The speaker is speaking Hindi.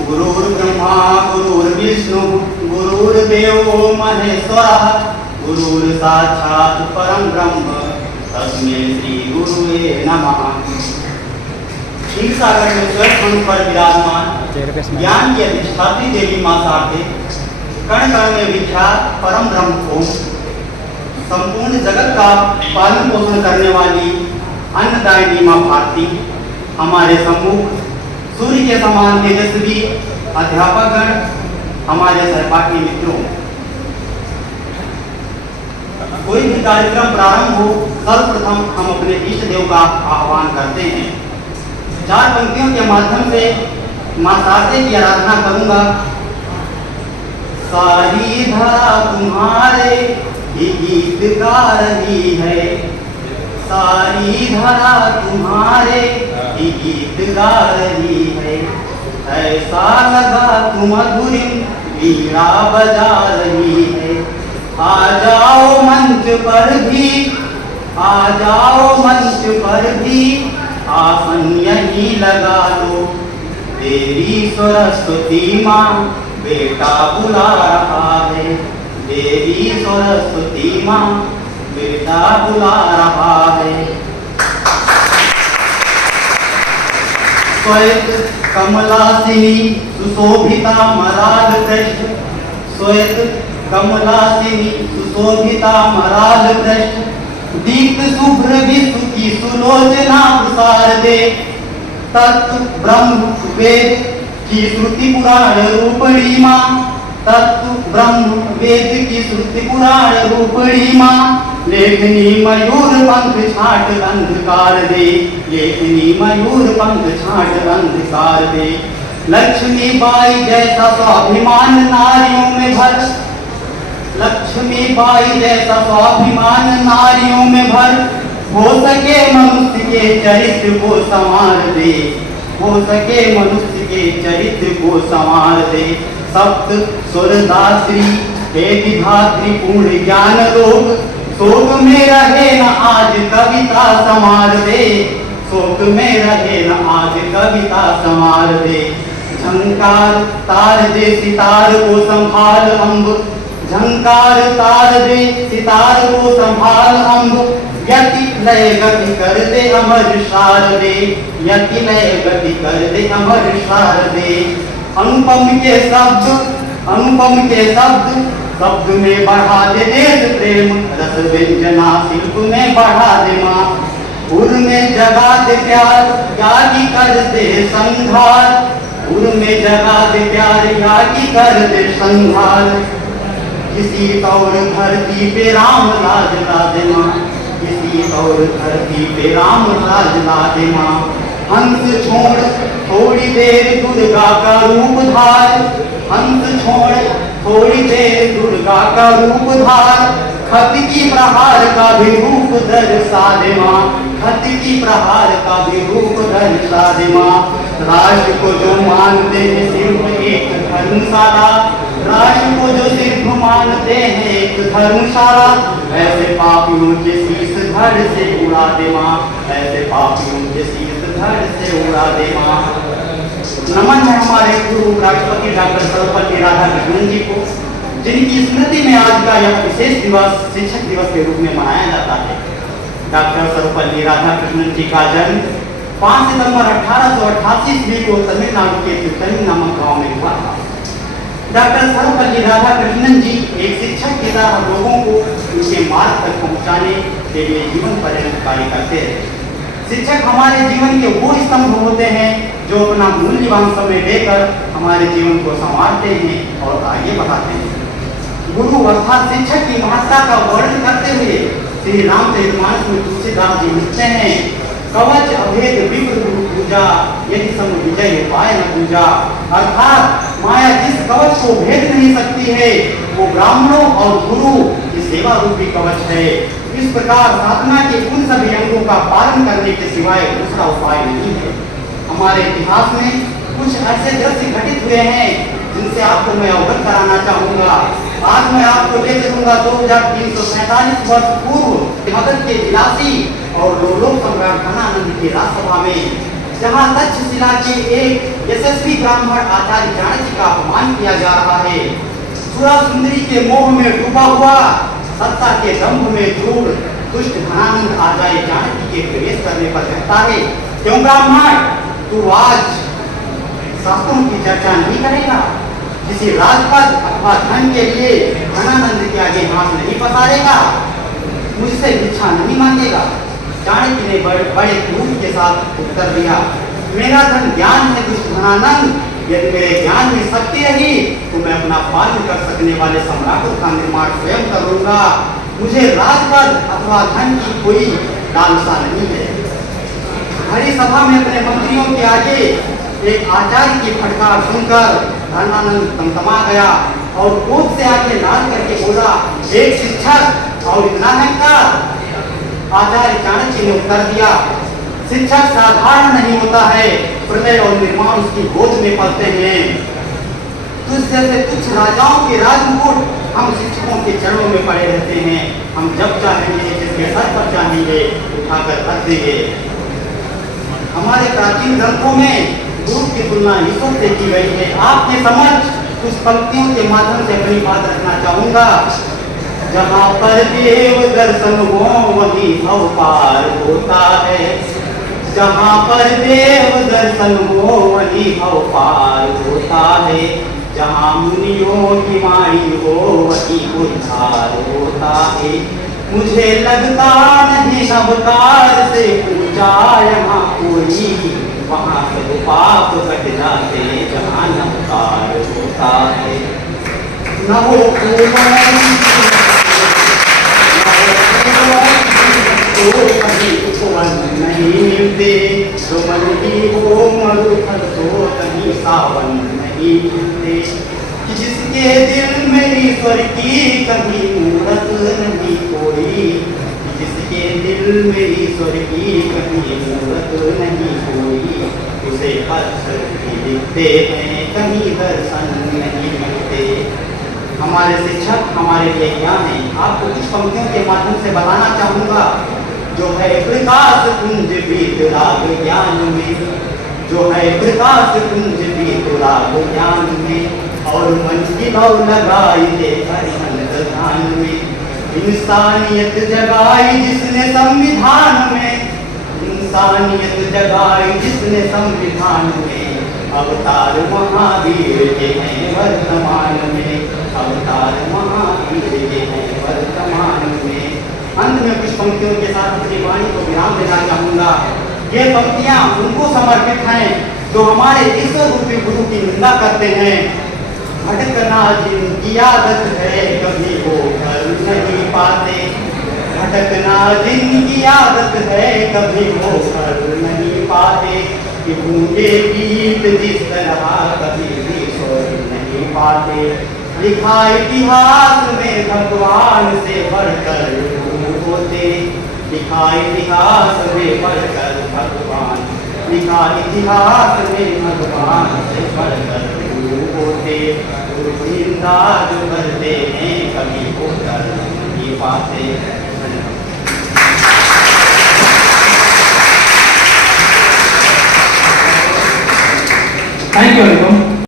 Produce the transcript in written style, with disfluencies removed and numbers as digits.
गुरुर्ब्रह्मा गुरुर्विष्णु गुरुर्देवो महेश्वरः गुरुर्साक्षात् परं ब्रह्म तस्मै श्री गुरुवे नमः। क्षीर सागर में स्वस्थ पर विराजमान ज्ञान की अधिष्ठात्री देवी मां शारदे, कण कण में विख्यात परम ब्रह्म ओम, संपूर्ण जगत का पालन पोषण करने वाली अन्नदायिनी मां भारती, हमारे सम्मुख सूर्य के समान तेजस्वी अध्यापकगण, हमारे सहपाठी मित्रों, कोई भी कार्यक्रम प्रारंभ हो सर्वप्रथम हम अपने इष्ट देव का आह्वान करते हैं। चार पंक्तियों के माध्यम से मां शारदे की आराधना करूंगा। सारी धरा तुम्हारे ही गीत गा रही है, सारी धरा तुम्हारे ही गीत गा रही है, ऐसा लगा तुम मधुरिम वीणा बजा रही है। आ जाओ मंच पर भी, आ जाओ मंच पर भी, आसन यहीं लगा लो, तेरी सरस्वती माँ बेटा बुला रहा है, देवी सरस्वती माँ बेटा बुला रहा है। श्वेत कमलासिनी सुशोभिता मराल पृष्ठ, श्वेत कमलासिनी सुशोभिता मराल पृष्ठ, दीप्त शुभ्र विश्व की सुलोचना प्रसार दे, तत्व ब्रह्म वेद की श्रुति पुराण रूपणी माँ, तत्व ब्रह्म वेद की श्रुति पुराण रूपणी माँ, लेखनी मयूर पंख छाट अंधकार दे, लेखनी मयूर पंख छाट अंधकार दे। लक्ष्मी बाई जैसा स्वाभिमान नारियों में भर, लक्ष्मी बाई जैसा स्वाभिमान नारियों में भर, हो सके मनुष्य के चरित्र को संवार दे, हो सके मनुष्य के चरित्र को संवार दे। सप्त सुरदात्री हे विधात्री पूर्ण ज्ञान लोक, शोक में रहे न आज कविता संवार दे, शोक में रहे न आज कविता संवार दे। झंकार तार दे सितार को संभाल अम्ब, झंकार तार दे सितार को संभाल अम्ब, यति लय गति कर दे अमर शारदे, यति लय गति कर दे अमर शारदे। अनुपम के शब्द, अनुपम के शब्द, शब्द में बढ़ा दे देश प्रेम, रस व्यंजना शिल्प में बढ़ा दे माँ। उर में जगा दे प्यार, यागी कर दे संघार, उर में जगा दे प्यार, यागी कर दे संघार। किसी और धरती पे राम लाज ला दे माँ, किसी और धरती पे राम लाज ला दे माँ। हंस छोड़ थोड़ी देर दुर्गा का रूप धार, हंस छोड़ थोड़ी देर दुर्गा का रूप धार, खत की प्रहार का भी रूप दर्शा दे माँ, खत की प्रहार का भी रूप दर्शा दे माँ। राष्ट्र को जो मानते हैं सिर्फ एक धर्मशाला, राष्ट्र को जो सिर्फ मानते हैं एक धर्मशाला, ऐसे पापियों के शीश धड़ से उड़ा दे माँ, ऐसे पापियों के शीश धड़ से उड़ा दे माँ। नमन है हमारे गुरु राष्ट्रपति डॉक्टर सर्वपल्ली राधाकृष्णन जी को, जिनकी स्मृति में आज का यह विशेष दिवस शिक्षक दिवस के रूप में मनाया जाता है। डॉक्टर सर्वपल्ली राधाकृष्णन जी का जन्म 5 सितंबर 1888 ईस्वी को तमिलनाडु के तिरुपति नामक गांव में हुआ था। डॉक्टर सर्वपल्ली राधाकृष्णन जी एक शिक्षक की तरह लोगों को उनके मार्ग तक पहुंचाने के लिए जीवन पर्यंत कार्य करते हैं। शिक्षक हमारे जीवन के वो स्तंभ होते हैं जो अपना मूल्यवान समय देकर हमारे जीवन को संवारते हैं और आगे बढ़ाते हैं। गुरु अर्थात शिक्षक की महत्ता का वर्णन करते हुए श्री रामचरितमानस में तुलसीदास जी लिखते हैं, कवच अभेद विप्र गुरु पूजा, यदि सम विजय पाए न पूजा। अर्थात माया जिस कवच को भेद नहीं सकती है वो ब्राह्मणों और गुरु की सेवा रूपी कवच है। इस प्रकार साधना के उन सभी अंगों का पालन करने के सिवाय दूसरा उपाय नहीं है। हमारे इतिहास में कुछ ऐसे दृश्य घटित हुए हैं जिनसे आपको मैं अवगत कराना चाहूंगा। आज मैं आपको ले चलूंगा 2347 वर्ष पूर्व मगध के विलासी और लोक सम्राट घनानंद की राजसभा में, जहाँ तक्षशिला के एक यशस्वी ब्राह्मण आचार्य चाणक्य का अपमान किया जा रहा है। सुरा सुंदरी के मोह में डूबा हुआ, सत्ता के दंभ में चूर दुष्ट धनानंद आचार्य चाणक्य के प्रवेश करने पर कहता है, क्यों ब्राह्मण, तू आज शास्त्रों की चर्चा नहीं करेगा? किसी राजपद अथवा धन के लिए धनानंद के आगे हाथ नहीं पसारेगा? मुझसे भिक्षा नहीं मांगेगा? चाणक्य ने बड़े क्रोध के साथ उत्तर दिया, मेरा धन ज्ञान है दुष्ट धनानंद। यदि मेरे ज्ञान में शक्ति रही तो मैं अपना पालन कर सकने वाले सम्राटों का निर्माण स्वयं करूंगा। मुझे राजपद अथवा धन की कोई लालसा नहीं है। हरी सभा में अपने मंत्रियों के आगे एक आचार्य की फटकार सुनकर धनानंद तमतमा गया और क्रोध से आंखें लाल करके बोला, एक शिक्षक और इतना अहंकार? आचार्य चाणक्य ने उत्तर दिया, शिक्षक साधारण नहीं होता है, प्रलय और निर्माण उसकी गोद में पलते हैं। तुझ जैसे तुच्छ राजाओं के राजमुकुट हम शिक्षकों के चरणों में पड़े रहते हैं। हम जब चाहेंगे जिसके सर पर चाहेंगे उठाकर रख देंगे। हमारे प्राचीन ग्रंथों में गुरु की तुलना ईश्वर से की गई है। आपके समझ कुछ पंक्तियों के माध्यम से अपनी बात रखना चाहूंगा। जहाँ पर देव दर्शन हो वहीं भव पार होता है। जहाँ पर देव दर्शन हो वहीं भव पार होता है। जहाँ मुनियों की वाणी हो वहीं उद्धार होता है। मुझे लगता नहीं अवतार से पूछा यहाँ कोई, वहाँ सब पाप कट जाते जहाँ नमस्कार होता है। न हो तो कभी उपवन नहीं मिलते, जो मन की हो मरुथल तो कहीं सावन नहीं मिलते। जिसके दिल में ईश्वर की कभी मूरत नहीं कोई, जिसके दिल में ईश्वर की कभी मूरत नहीं कोई, उसे अक्षर भी दिखते हैं कहीं दर्शन नहीं मिलते। हमारे शिक्षक हमारे लिए क्या हैं? आपको कुछ पंक्तियों के माध्यम से बताना चाहूँगा। जो है प्रकाश कुंज बीतराग ज्ञान में, जो है प्रकाश कुंज बीतराग ज्ञान में, और मन की लौ लगाई दे हरिहंत ध्यान में। इंसानियत जगाई जिसने संविधान में, इंसानियत जगाई जिसने संविधान में। अवतार महावीर के हैं वर्तमान में, अवतार महावीर के हैं वर्तमान में। अंत में कुछ पंक्तियों के साथ अपनी वाणी को विराम देना चाहूंगा। ये पंक्तियां उनको समर्पित हैं जो हमारे ईश्वर रूपी गुरु की निंदा करते हैं। भटकना जिनकी आदत है कभी वो घर नहीं पाते, भटकना जिनकी आदत है कभी वो घर नहीं पाते। कि गूंगे गीत जिस तरह कभी भी स्वर नहीं पाते। लिखा इतिहास में भगवान से बढ़कर गुरु होते, लिखा इतिहास में बढ़कर भगवान, लिखा इतिहास में भगवान से बढ़कर गुरु होते। गुरु जिंदा जो करते हैं कभी होकर नहीं पाते। Thank you.